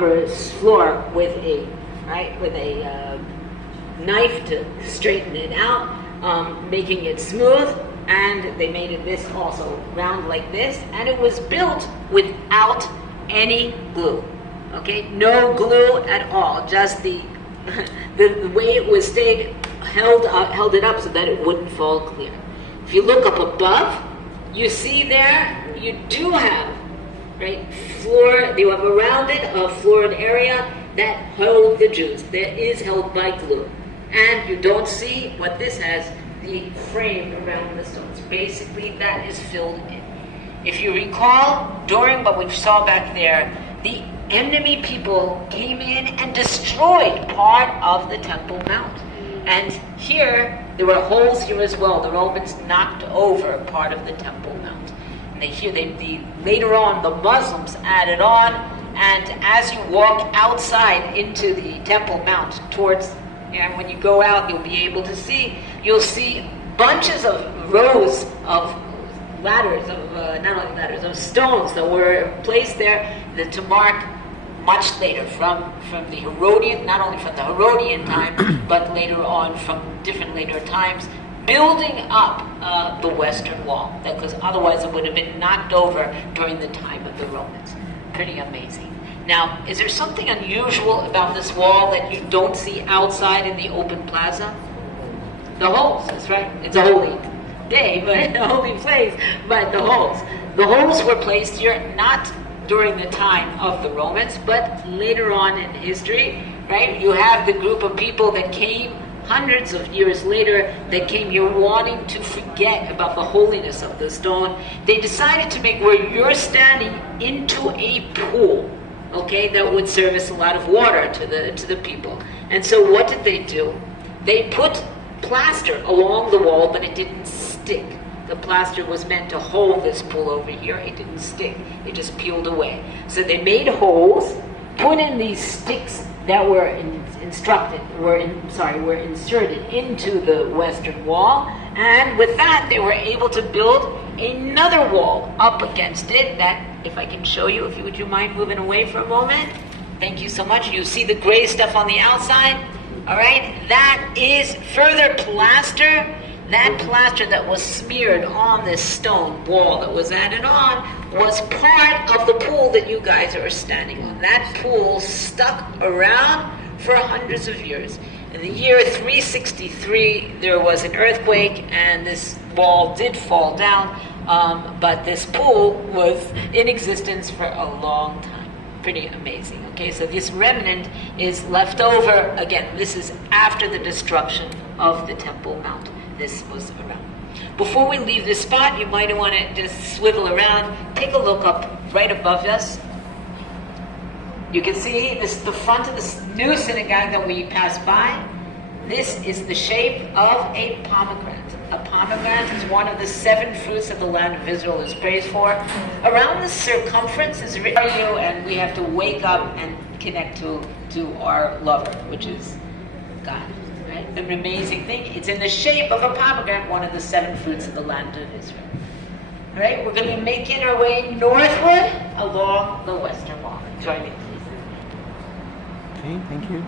upper floor with a knife to straighten it out, making it smooth. And they made it this also round like this, and it was built without any glue. Okay, no glue at all. Just the way it was held it up so that it wouldn't fall clear. If you look up above, you see there you do have floor. You have around it a floored area that held the Jews. That is held by glue, and you don't see what this has. The frame around the stones. Basically, that is filled in. If you recall, during what we saw back there, the enemy people came in and destroyed part of the Temple Mount. And here, there were holes here as well. The Romans knocked over part of the Temple Mount. And later on, the Muslims added on, and as you walk outside into the Temple Mount towards, and when you go out, you'll see bunches of rows of ladders, of stones that were placed there to mark much later from the Herodian, not only from the Herodian time, but later on from different later times, building up the Western Wall, because otherwise it would have been knocked over during the time of the Romans. Pretty amazing. Now, is there something unusual about this wall that you don't see outside in the open plaza? The holes, that's right. It's a holy day, but a holy place, but the holes. The holes were placed here not during the time of the Romans, but later on in history, right? You have the group of people that came hundreds of years later that came here wanting to forget about the holiness of the stone. They decided to make where you're standing into a pool. Okay, that would service a lot of water to the people. And so what did they do? They put plaster along the wall, but it didn't stick. The plaster was meant to hold this pool over here. It didn't stick. It just peeled away. So they made holes, put in these sticks that were inserted into the western wall, and with that they were able to build another wall up against it that, if I can show you, would you mind moving away for a moment? Thank you so much. You see the gray stuff on the outside? All right, that is further plaster. That plaster that was smeared on this stone wall that was added on was part of the pool that you guys are standing on. That pool stuck around for hundreds of years. In the year 363, there was an earthquake, and this wall did fall down, but this pool was in existence for a long time. Pretty amazing. Okay, so this remnant is left over. Again, this is after the destruction of the Temple Mount. This was around. Before we leave this spot, you might want to just swivel around, take a look up right above us. You can see this is the front of this new synagogue that we passed by. This is the shape of a pomegranate. A pomegranate is one of the 7 fruits that the land of Israel is praised for. Around the circumference is written, and we have to wake up and connect to our lover, which is God. Right? An amazing thing. It's in the shape of a pomegranate, one of the 7 fruits of the land of Israel. All right, we're going to be making our way northward along the western wall. Join me, please. Okay, thank you.